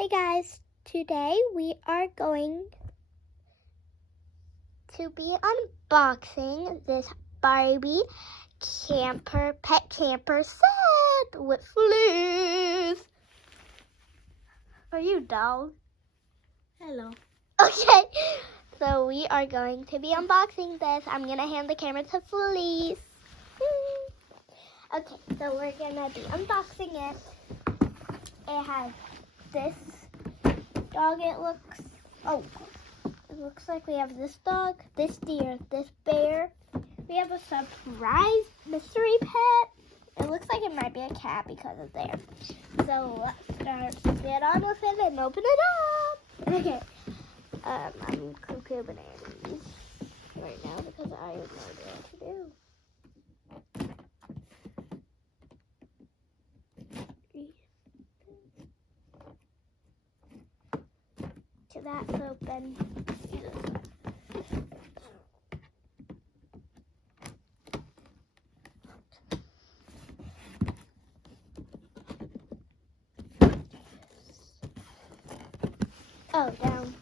Hey guys, today we are going to be unboxing this Barbie pet camper set with Felice. Are you dog? Hello. Okay, so we are going to be unboxing this. I'm going to hand the camera to Felice. Okay, so we're going to be unboxing it. It has this dog, it looks like we have this dog, this deer, this bear. We have a surprise mystery pet. It looks like it might be a cat because it's there. So let's get on with it and open it up. Okay. I'm cuckoo bananas right now because I have no idea what to do. So that's open. Oh, down.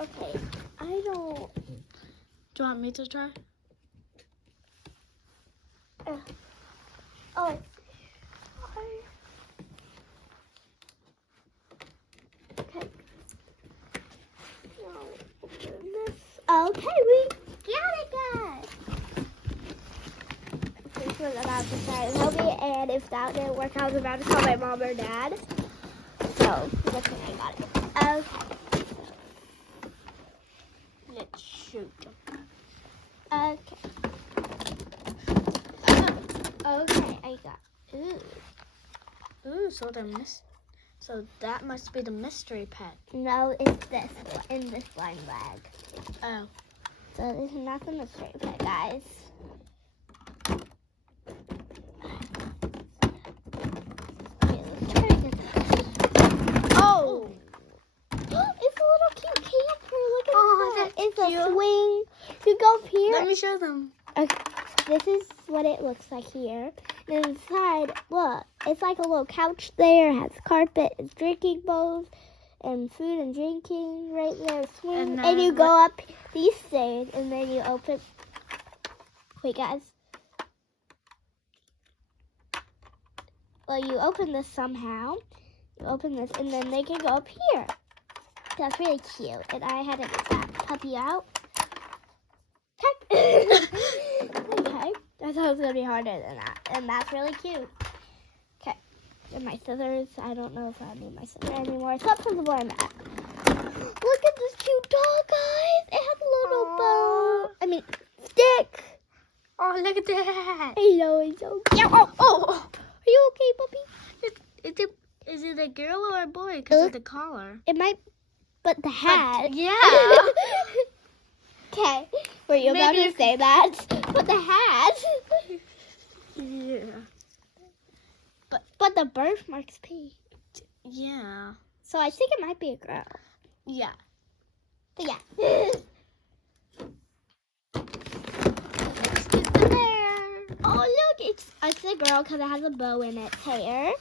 Okay, I don't. Do you want me to try? Oh. Okay. No, open this. Okay, we got it, guys. This was about to try to help me, and if that didn't work, I was about to call my mom or dad. So, that's when I got it. Okay. Let's shoot. Okay. Okay, I got. Ooh, so that must be the mystery pet. No, it's this one, in this blind bag. Oh. So this is not the mystery pet, guys. Okay, let's try this. Oh! It's a little cute camper. Look at Oh, that. that's It's a cute. swing. You go up here. Let me show them. Okay, this is what it looks like here. And inside, look, it's like a little couch there. It has carpet, it's drinking bowls, and food and drinking right there. Swing, and you go up these stairs, and then you open. Wait, guys. Well, you open this somehow. You open this, and then they can go up here. That's really cute. And I had to get that puppy out. Okay. I thought it was going to be harder than that. And that's really cute. Okay. And my scissors. I don't know if I need my scissors anymore. It's up to the blind mat. Look at this cute dog, guys. It has a little bow. Stick. Oh, look at that. I know, it's so cute. Oh. Are you okay, puppy? Is it a girl or a boy? Because of the collar. It might, but the hat. Yeah. Okay. Were you about to say that? But the hat. Yeah. But the birthmark's pink. Yeah. So I think it might be a girl. Yeah. But yeah. Oh, look. It's a girl because it has a bow in its hair.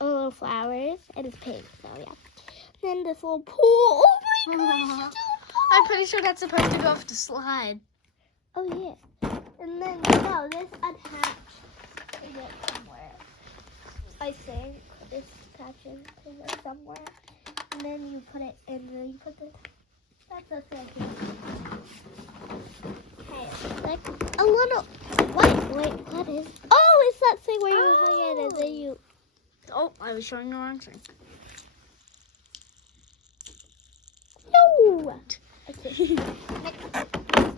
Little flowers. And it's pink. So yeah. Then this little pool. Oh my gosh. I'm pretty sure that's supposed to go off the slide. Oh, yeah. And then, no, this attached to it somewhere. I think this attaches to it somewhere. And then you put it in, and then you put this. That's a thing. Okay, like a little. Wait, what is? Oh, it's that thing where you hang it and then you. Oh, I was showing the wrong thing. No! Okay.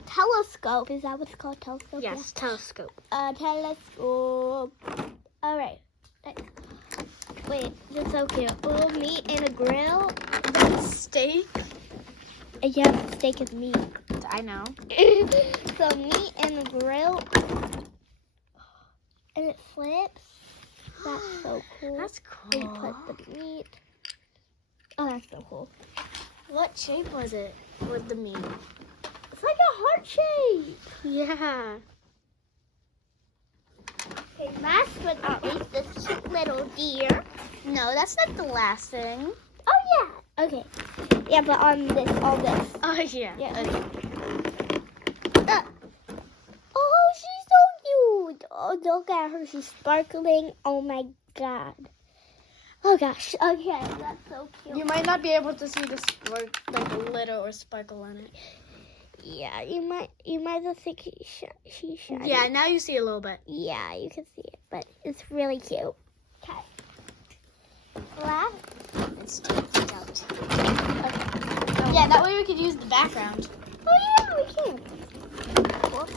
Telescope. Is that what it's called? Telescope? Yes, telescope. Telescope. All right. Wait, this is so cute. A little meat in a grill. Steak. Yeah, steak is meat. hand. I know. So meat in the grill. And it flips. That's so cool. That's We cool. put the meat. Oh, that's so cool. What shape was it with the meat? It's like a heart shape. Yeah. Okay, last but not least, this cute little deer. No, that's not the last thing. Oh, yeah. Okay. Yeah, but on this. Oh, yeah. Yeah. Okay. Oh, she's so cute. Oh, look at her. She's sparkling. Oh, my God. Oh, gosh. Okay, that's so cute. You might not be able to see the glitter or sparkle in it. Yeah, you might just think she's shiny. Yeah, now you see a little bit. Yeah, you can see it, but it's really cute. Okay. Last. Let's take it out. Okay. Yeah, that way we could use the background. Oh, yeah, we can. Cool.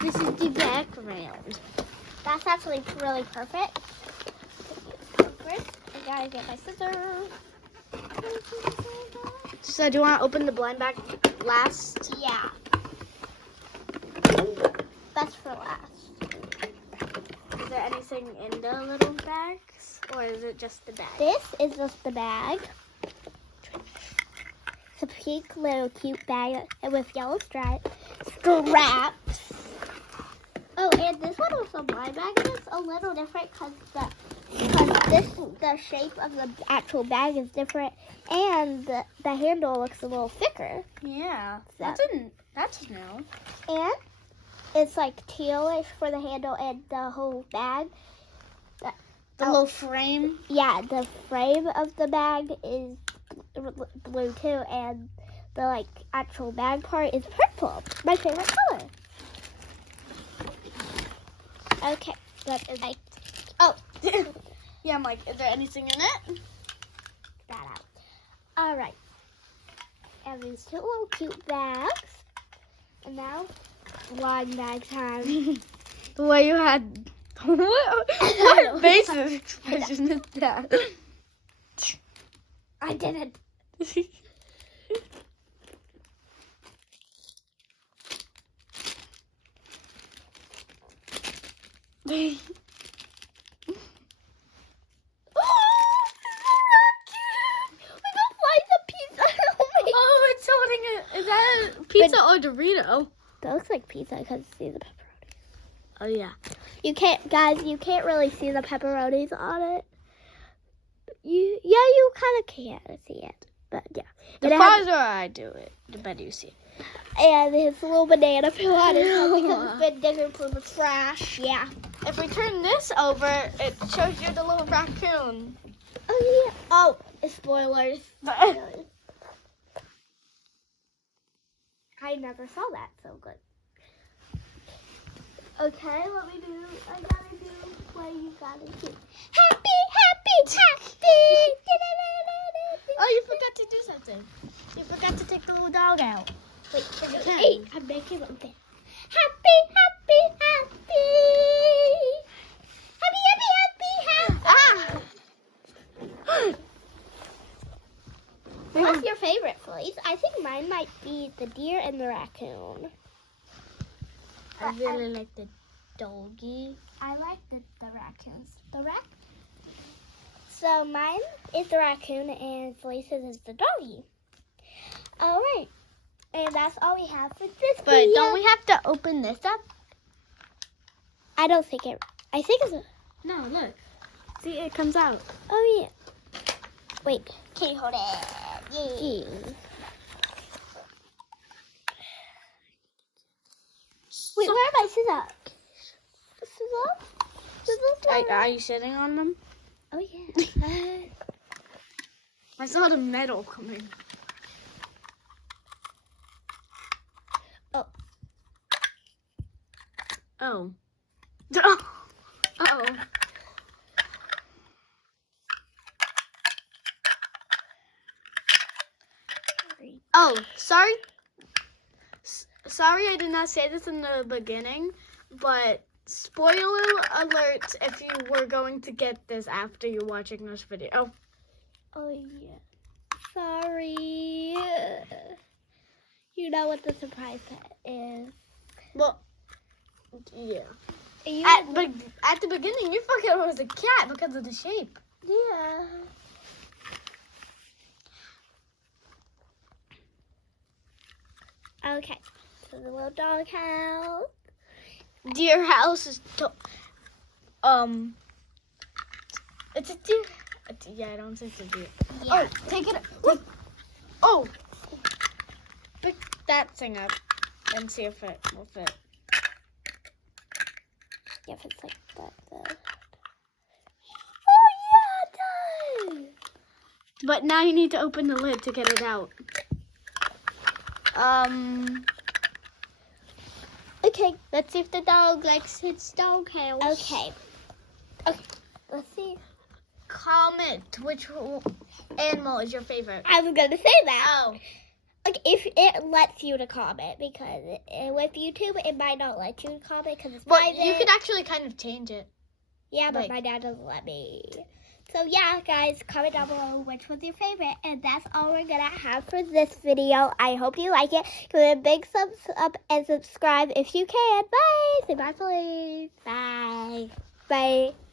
This is the background. That's actually really perfect. First, I gotta get my scissors. So do you want to open the blind bag last? Yeah. That's for last. Is there anything in the little bags? Or is it just the bag? This is just the bag. It's a pink little cute bag with yellow straps. Oh, and this one was a blind bag, and it's a little different because the shape of the actual bag is different, and the handle looks a little thicker. Yeah. That's new. And it's like tealish for the handle and the whole bag. The little frame. Yeah, the frame of the bag is blue too, and the actual bag part is purple. My favorite color. Okay, Yeah, I'm like, is there anything in it? that out. All right, and these two little cute bags, and now blind bag time. The way you had. What faces expression is that? I didn't. Oh, it's holding it. Is that a pizza or Dorito? That looks like pizza because see the pepperonis. Oh, yeah. You can't really see the pepperonis on it. You kind of can't see it, but yeah. The And farther I do it, the better you see it. and his little banana peel on his head because it's been digging through the trash. Yeah. If we turn this over, it shows you the little raccoon. Oh yeah. Oh, spoilers. I never saw that so good. Okay, let me do. I gotta do what you gotta do. Happy. Oh, you forgot to do something. You forgot to take the little dog out. Wait, Okay. hey, I'm making it okay. Happy. Ah! What's your favorite, Felice? I think mine might be the deer and the raccoon. I really like the doggy. I like the raccoons. So mine is the raccoon and Felice's is the doggy. All right. And that's all we have for this But video. don't we have to open this up? I don't think it. I think it's. No, look. See, it comes out. Oh yeah. Wait. Can you hold it? Yeah. Wait, where are my scissors? Scissors? Are you sitting on them? Oh yeah. I saw the metal coming. Oh. Oh. Uh-oh. Oh, sorry. Sorry I did not say this in the beginning, but spoiler alert if you were going to get this after you're watching this video. Oh yeah. sorry. You know what the surprise pet is. Well, yeah. You At the beginning, you thought it was a cat because of the shape. yeah. Okay. So the little dog house. Deer house is it's a deer. Yeah, I don't think it's a deer. Yeah. Oh, take it. Look. Oh, pick that thing up and see if it will fit. Yeah, if it's like that, though. Oh, yeah, it does. But now you need to open the lid to get it out. Okay. Let's see if the dog likes its dog house. Okay. Okay. Let's see. Comment which animal is your favorite. I was going to say that. Oh. Like, if it lets you to comment, because with YouTube, it might not let you comment because it's But private. you could actually kind of change it. Yeah, but like- my dad doesn't let me. So, yeah, guys, comment down below which was your favorite. And that's all we're going to have for this video. I hope you like it. Give it a big thumbs up and subscribe if you can. Bye. Say bye, please. Bye. Bye.